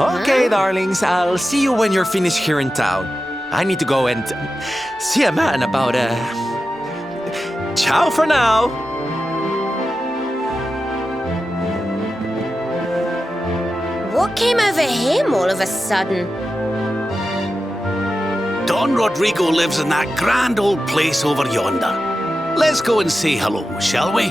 Okay, darlings, I'll see you when you're finished here in town. I need to go and see a man about Ciao for now! What came over him all of a sudden? Don Rodrigo lives in that grand old place over yonder. Let's go and say hello, shall we?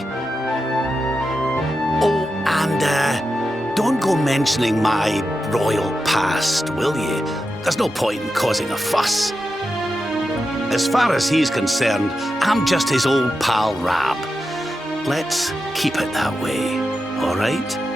Oh, and don't go mentioning my royal past, will you? There's no point in causing a fuss. As far as he's concerned, I'm just his old pal Rab. Let's keep it that way, all right?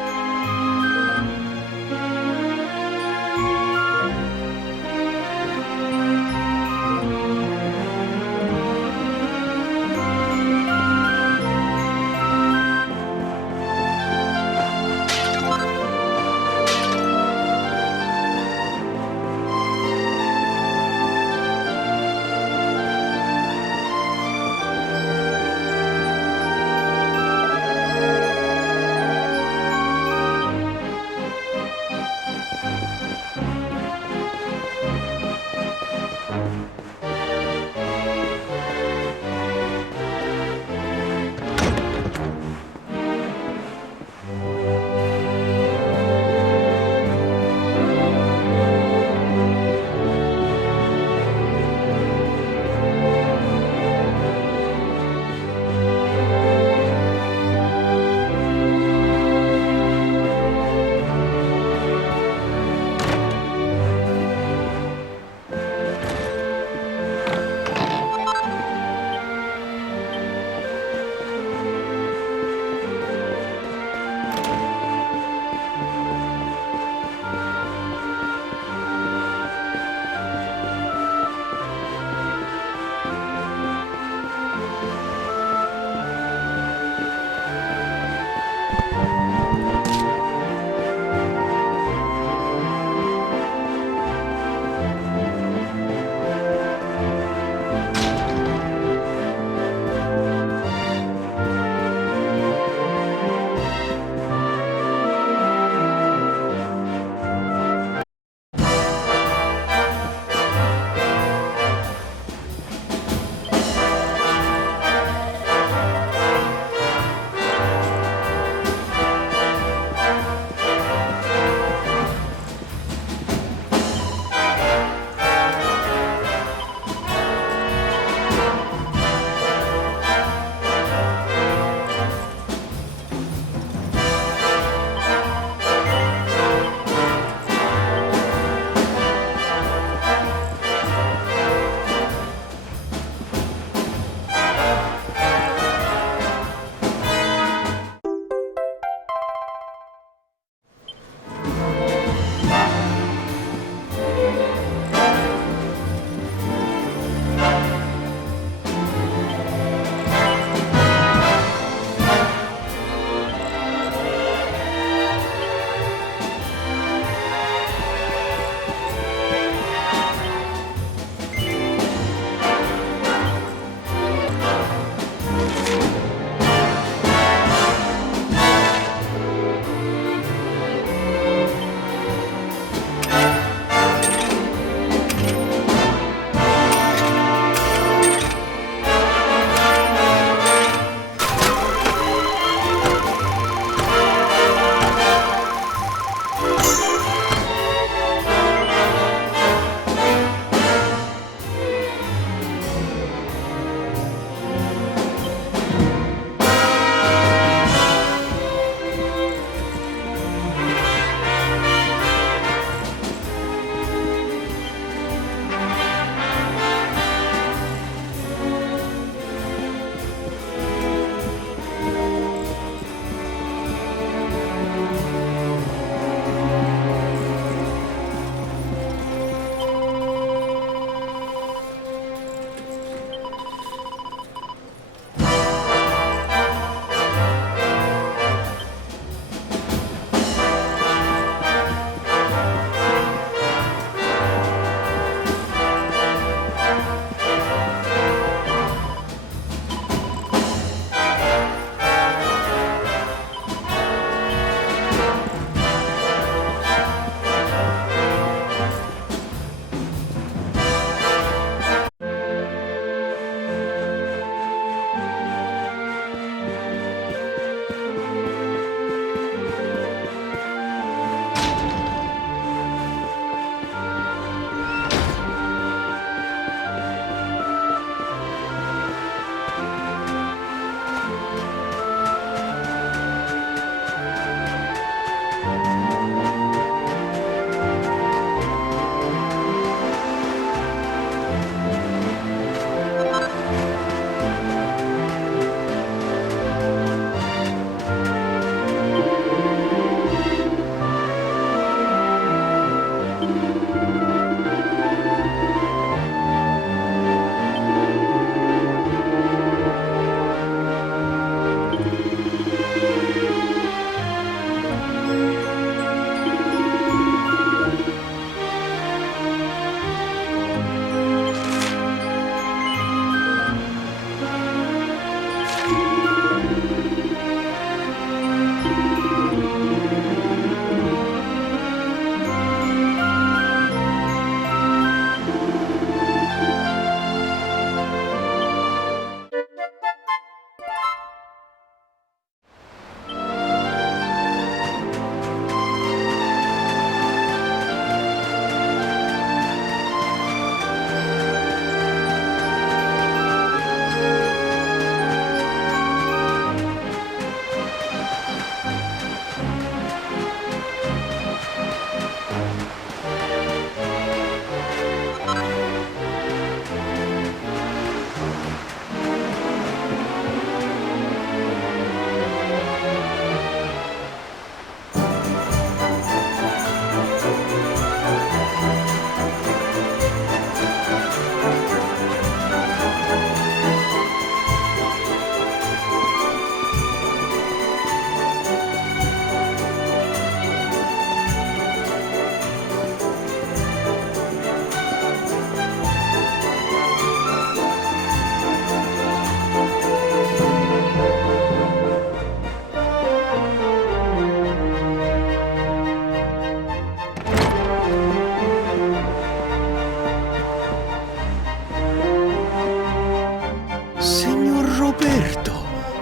Roberto,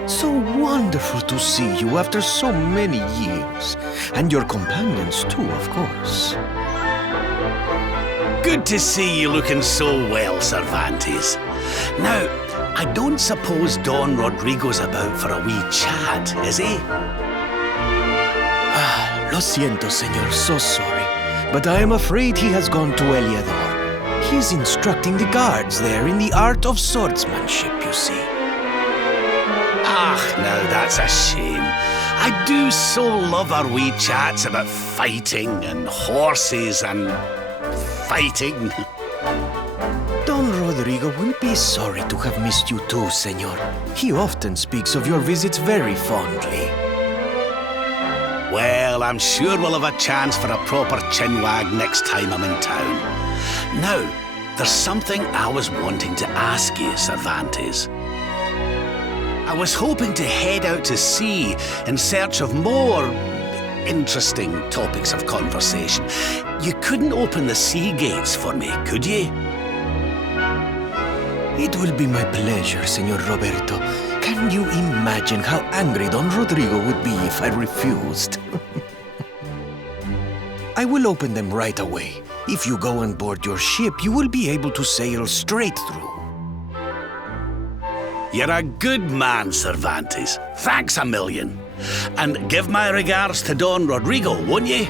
so wonderful to see you after so many years. And your companions too, of course. Good to see you looking so well, Cervantes. Now, I don't suppose Don Rodrigo's about for a wee chat, is he? Lo siento, señor, so sorry. But I am afraid he has gone to Eliador. He's instructing the guards there in the art of swordsmanship, you see. Ah, now that's a shame. I do so love our wee chats about fighting and horses and fighting. Don Rodrigo will be sorry to have missed you too, senor. He often speaks of your visits very fondly. Well, I'm sure we'll have a chance for a proper chinwag next time I'm in town. Now, there's something I was wanting to ask you, Cervantes. I was hoping to head out to sea in search of more interesting topics of conversation. You couldn't open the sea gates for me, could you? It will be my pleasure, Senor Roberto. Can you imagine how angry Don Rodrigo would be if I refused? I will open them right away. If you go on board your ship, you will be able to sail straight through. You're a good man, Cervantes. Thanks a million. And give my regards to Don Rodrigo, won't you?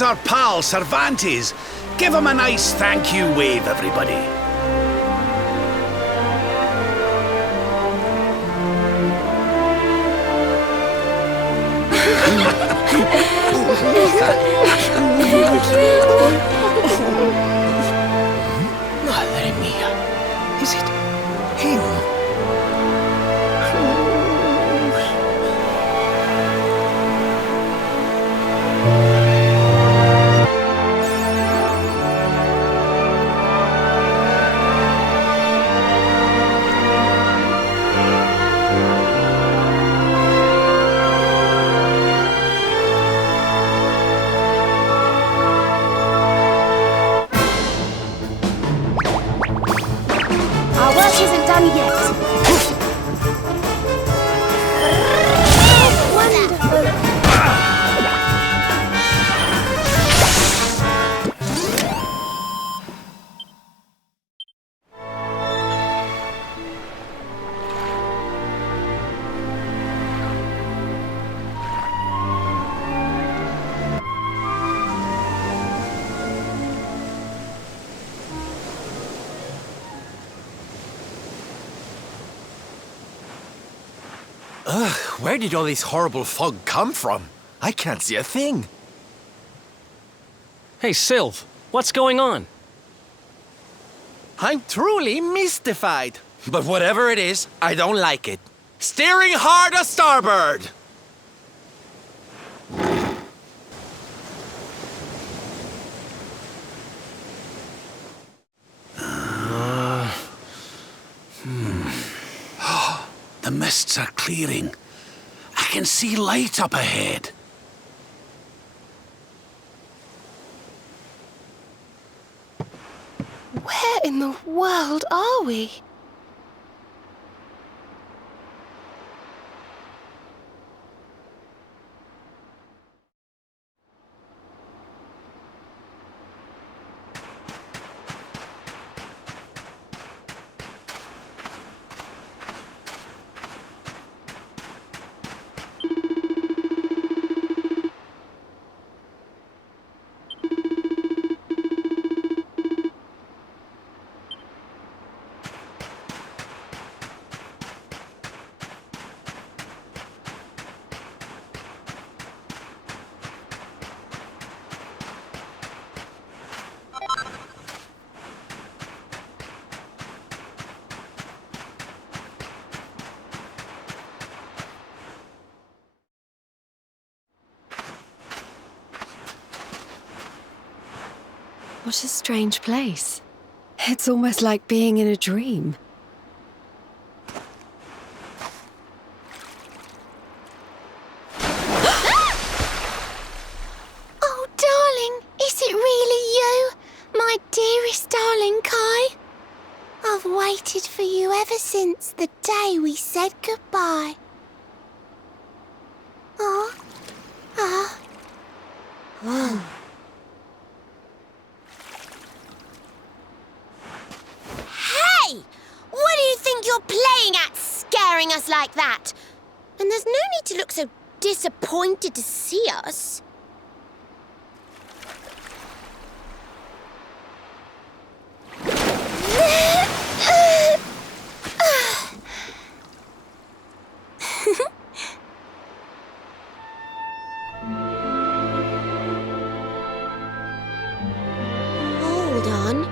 There's our pal, Cervantes. Give him a nice thank you wave, everybody. Madre mia. Is it him? Our work isn't done yet. Wonderful. Ugh, where did all this horrible fog come from? I can't see a thing. Hey, Sylv, what's going on? I'm truly mystified. But whatever it is, I don't like it. Steering hard a starboard! The mists are clearing. I can see light up ahead. Where in the world are we? What a strange place. It's almost like being in a dream. Oh, darling, is it really you? My dearest darling Kai? I've waited for you ever since the day we said goodbye. Oh, Hey! What do you think you're playing at, scaring us like that? And there's no need to look so disappointed to see us. Hold on.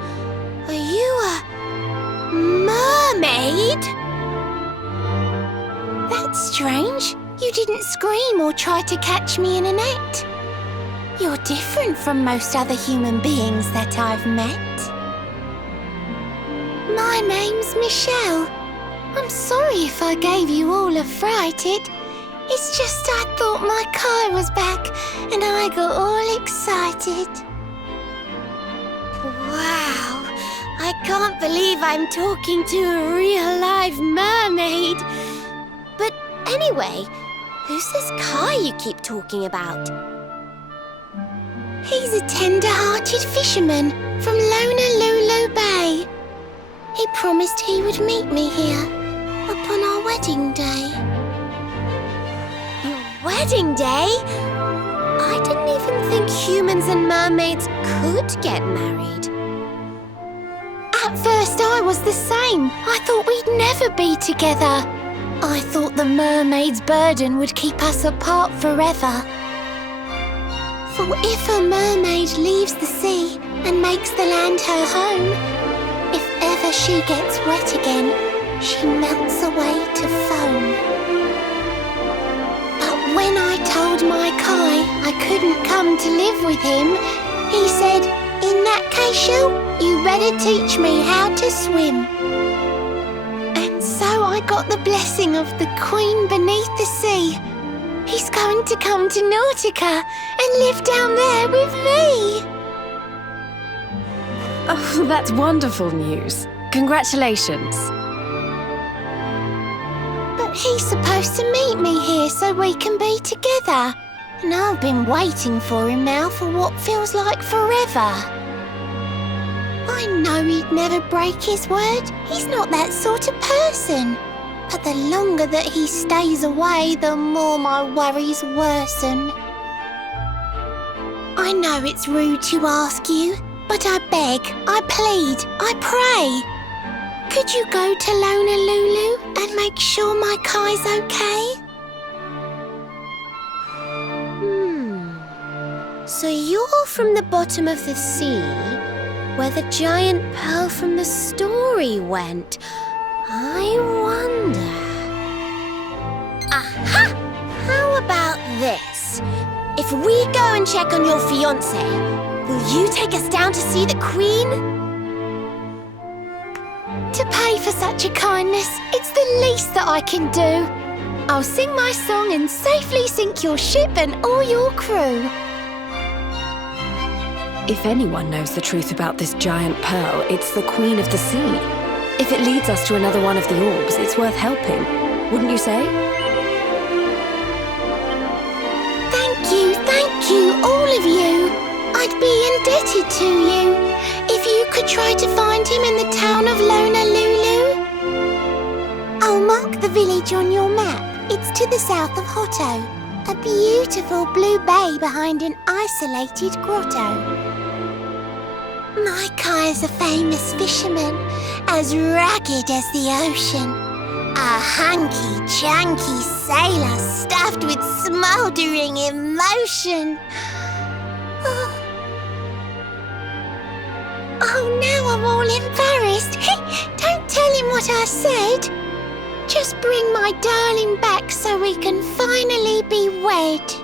Are you a mermaid? That's strange. You didn't scream or try to catch me in a net. You're different from most other human beings that I've met. My name's Michelle. I'm sorry if I gave you all a fright. It's just I thought my Kai was back and I got all excited. Wow, I can't believe I'm talking to a real live mermaid. But anyway, who's this Kai you keep talking about? He's a tender-hearted fisherman from Honolulu Bay. He promised he would meet me here upon our wedding day. Your wedding day? I didn't even think humans and mermaids could get married. At first I was the same. I thought we'd never be together. I thought the mermaid's burden would keep us apart forever. For if a mermaid leaves the sea and makes the land her home, if ever she gets wet again, she melts away to foam. But when I told my Kai I couldn't come to live with him, he said, "In that case, Shell, you better teach me how to swim." And so I got the blessing of the Queen beneath the sea. He's going to come to Nautica and live down there with me. Oh, that's wonderful news. Congratulations. But he's supposed to meet me here so we can be together. And I've been waiting for him now for what feels like forever. I know he'd never break his word. He's not that sort of person. But the longer that he stays away, the more my worries worsen. I know it's rude to ask you, but I beg, I plead, I pray. Could you go to Luna and make sure my Kai's okay? So you're from the bottom of the sea, where the giant pearl from the story went. I wonder... Aha! How about this? If we go and check on your fiancé, will you take us down to see the Queen? To pay for such a kindness, it's the least that I can do. I'll sing my song and safely sink your ship and all your crew. If anyone knows the truth about this giant pearl, it's the Queen of the Sea. If it leads us to another one of the orbs, it's worth helping. Wouldn't you say? Thank you, all of you. I'd be indebted to you. If you could try to find him in the town of Luna. I'll mark the village on your map. It's to the south of Hotto. A beautiful blue bay behind an isolated grotto. My Kai's a famous fisherman, as rugged as the ocean. A hanky-janky sailor stuffed with smouldering emotion. Oh, now I'm all embarrassed. Don't tell him what I said. Just bring my darling back so we can finally be wed.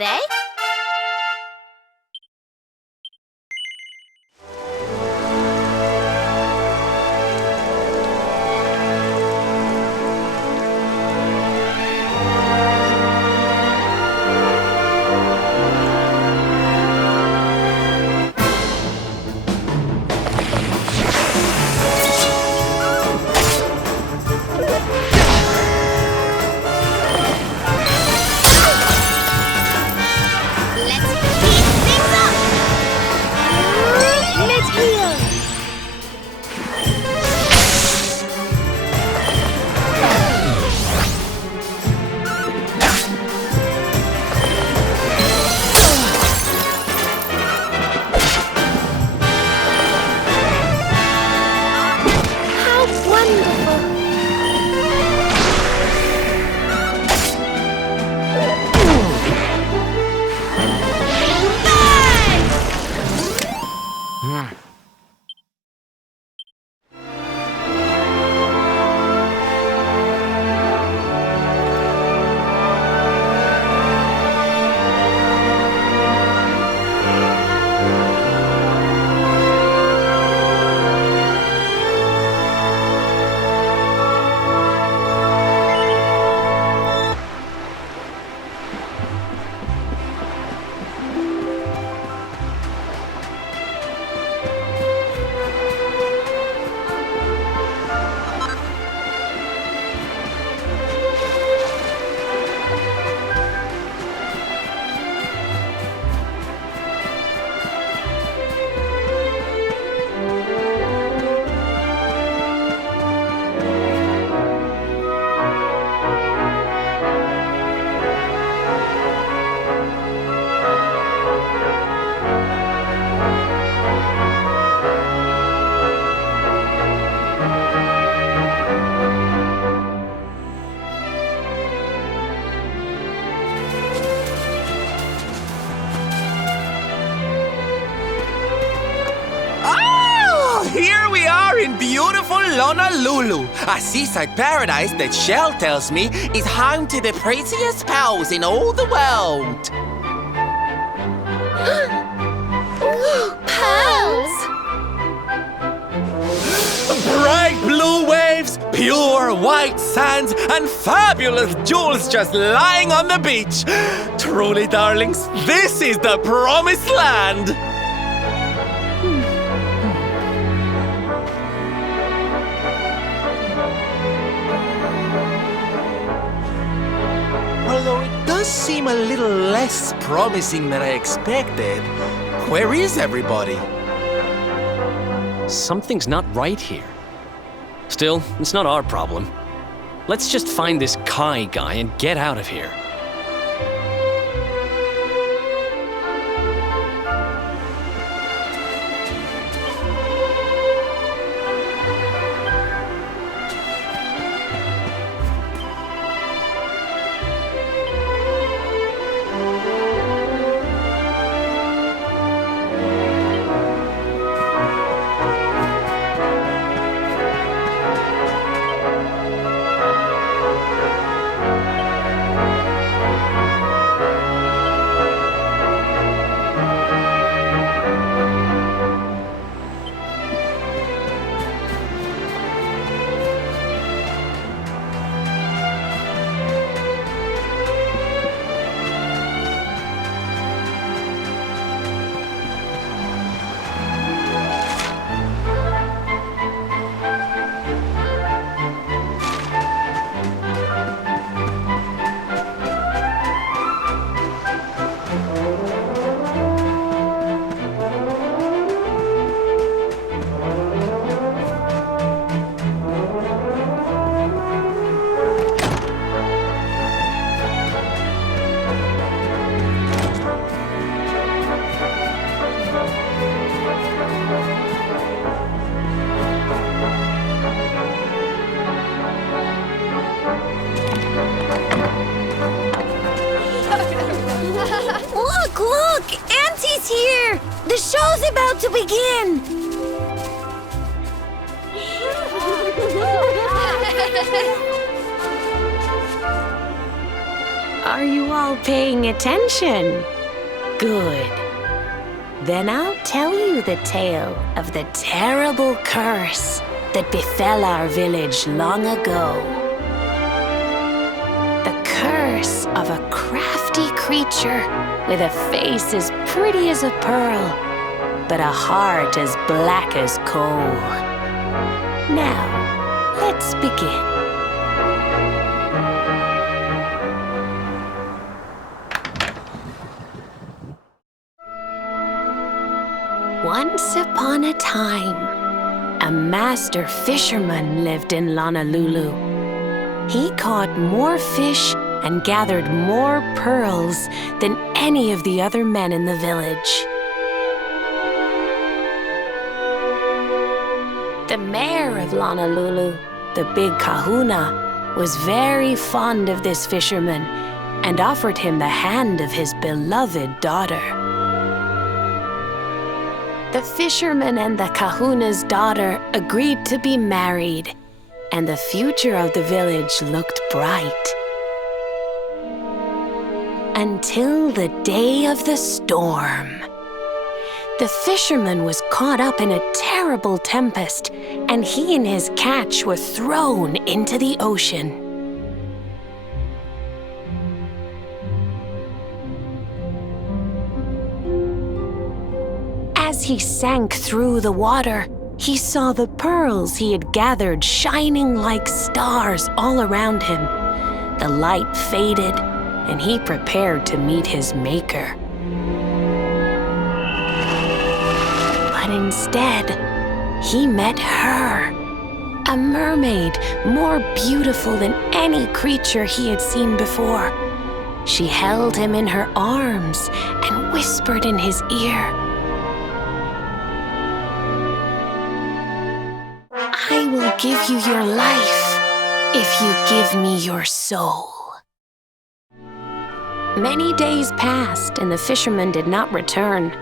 eh? Here we are in beautiful Honolulu, a seaside paradise that Shell tells me is home to the prettiest pearls in all the world. Pearls! Bright blue waves, pure white sands, and fabulous jewels just lying on the beach. Truly, darlings, this is the promised land. Although it does seem a little less promising than I expected. Where is everybody? Something's not right here. Still, it's not our problem. Let's just find this Kai guy and get out of here. Look! Auntie's here! The show's about to begin! Are you all paying attention? Good. Then I'll tell you the tale of the terrible curse that befell our village long ago. The curse of a crafty creature with a face as pretty as a pearl, but a heart as black as coal. Now, let's begin. Once upon a time, a master fisherman lived in Honolulu. He caught more fish and gathered more pearls than any of the other men in the village. The mayor of Honolulu, the big kahuna, was very fond of this fisherman and offered him the hand of his beloved daughter. The fisherman and the kahuna's daughter agreed to be married, and the future of the village looked bright. Until the day of the storm. The fisherman was caught up in a terrible tempest, and he and his catch were thrown into the ocean. As he sank through the water, he saw the pearls he had gathered shining like stars all around him. The light faded, and he prepared to meet his maker. But instead, he met her, a mermaid more beautiful than any creature he had seen before. She held him in her arms and whispered in his ear, "I will give you your life if you give me your soul." Many days passed and the fisherman did not return.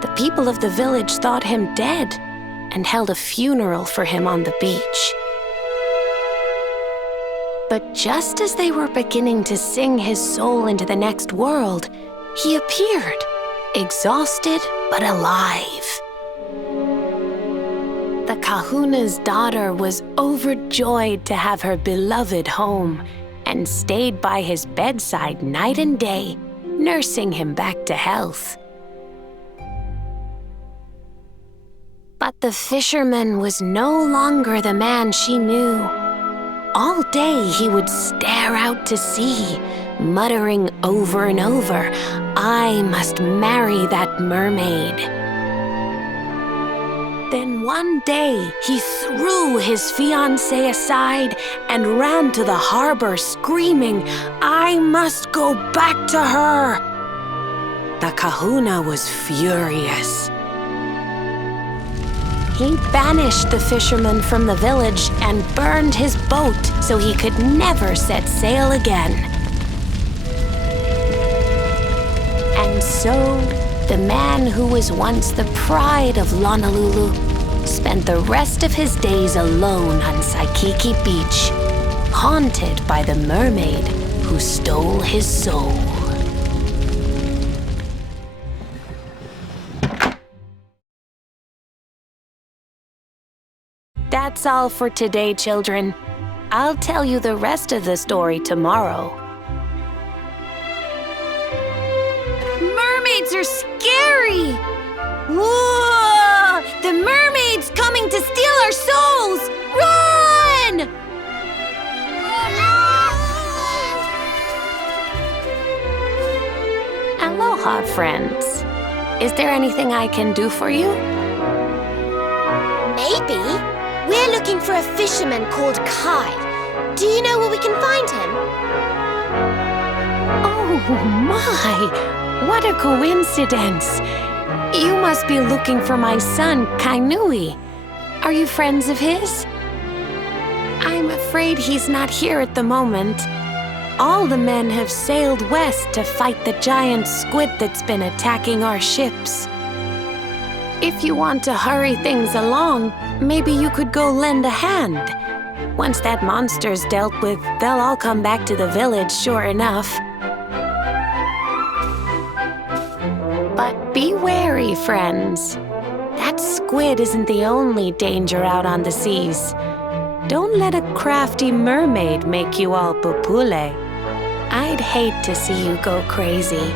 The people of the village thought him dead and held a funeral for him on the beach. But just as they were beginning to sing his soul into the next world, he appeared, exhausted but alive. The kahuna's daughter was overjoyed to have her beloved home and stayed by his bedside night and day, nursing him back to health. But the fisherman was no longer the man she knew. All day he would stare out to sea, muttering over and over, "I must marry that mermaid." Then one day, he threw his fiancée aside and ran to the harbor screaming, "I must go back to her!" The kahuna was furious. He banished the fisherman from the village and burned his boat so he could never set sail again. And so, the man who was once the pride of Honolulu spent the rest of his days alone on Waikiki Beach, haunted by the mermaid who stole his soul. That's all for today, children. I'll tell you the rest of the story tomorrow. Mermaids are scary! Whoa! The mermaid's coming to steal our souls! Run! Aloha, friends. Is there anything I can do for you? Maybe. We're looking for a fisherman called Kai. Do you know where we can find him? Oh my! What a coincidence! You must be looking for my son, Kainui. Are you friends of his? I'm afraid he's not here at the moment. All the men have sailed west to fight the giant squid that's been attacking our ships. If you want to hurry things along, maybe you could go lend a hand. Once that monster's dealt with, they'll all come back to the village, sure enough. Be wary, friends. That squid isn't the only danger out on the seas. Don't let a crafty mermaid make you all pupule. I'd hate to see you go crazy.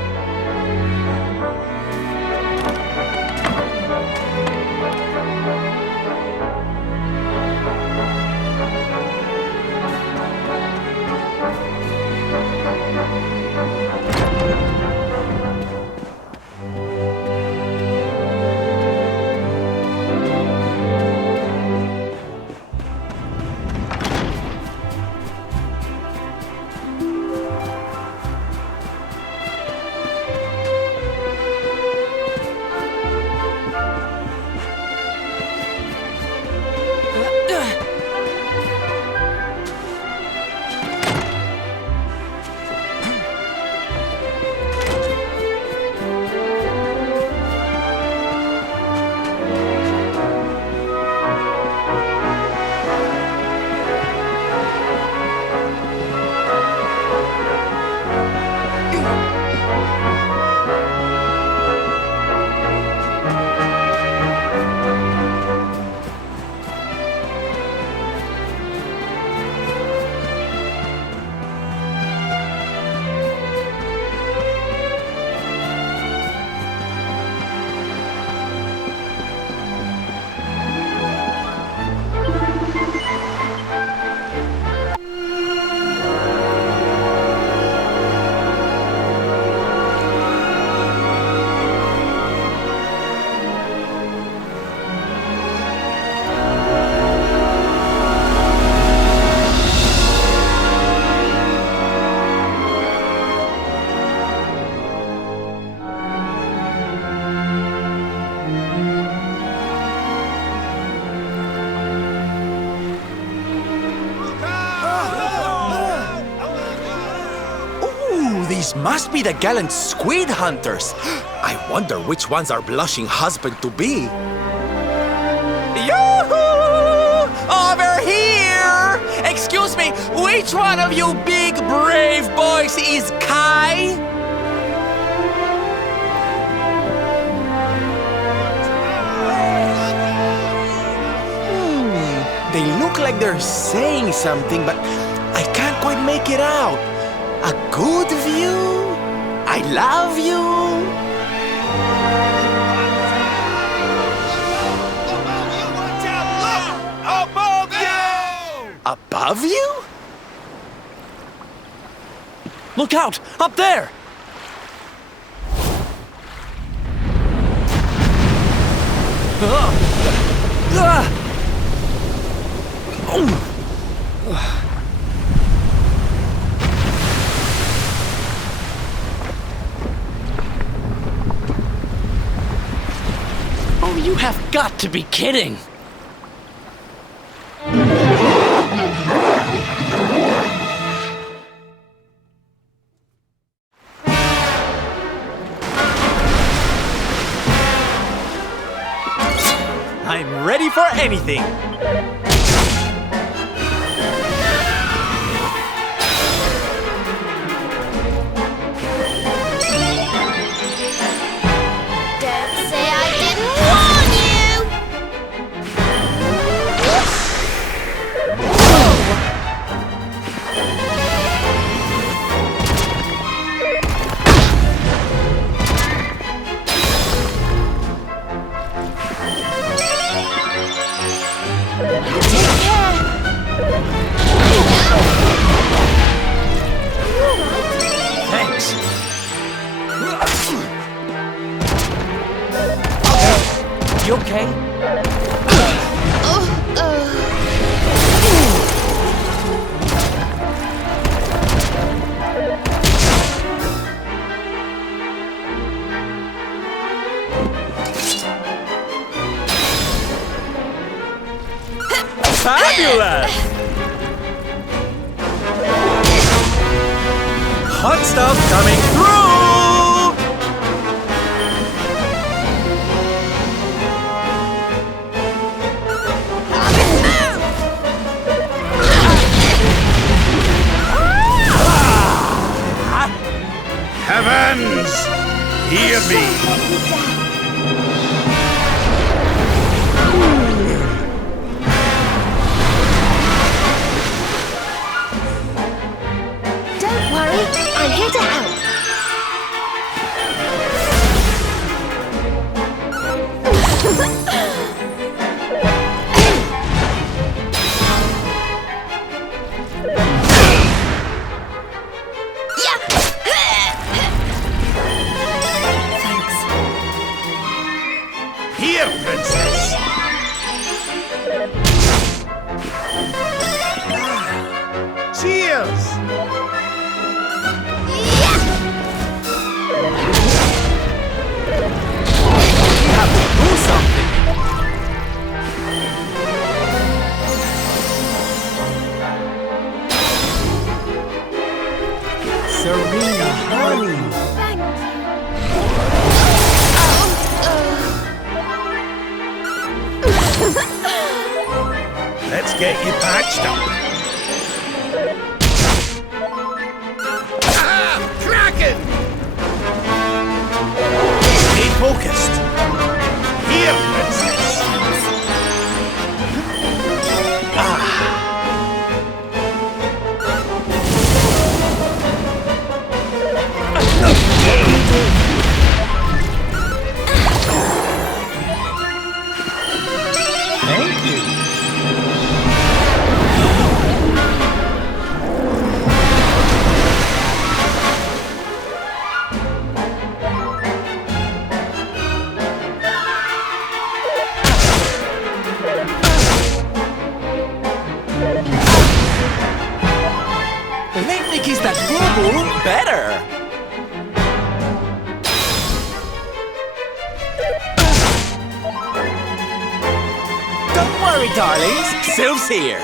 These must be the gallant squid hunters. I wonder which one's our blushing husband to be. Yoo-hoo! Over here! Excuse me, which one of you big brave boys is Kai? They look like they're saying something, but I can't quite make it out. A good view? I love you? Above you! Above you? Look out! Up there! Oh, you have got to be kidding! I'm ready for anything. Don't say I didn't warn you! Take care! Thanks. You okay? Fabulous! Hot stuff coming through! Heavens! Hear me. Don't worry, I'm here to help. Here, princess. Cheers. Do something. Serena, honey. Let's get you patched up. Ah! Kraken! Stay focused. Here, princess. Thank you. Let me kiss that boo-boo better. Don't worry, darlings. Sylph's here.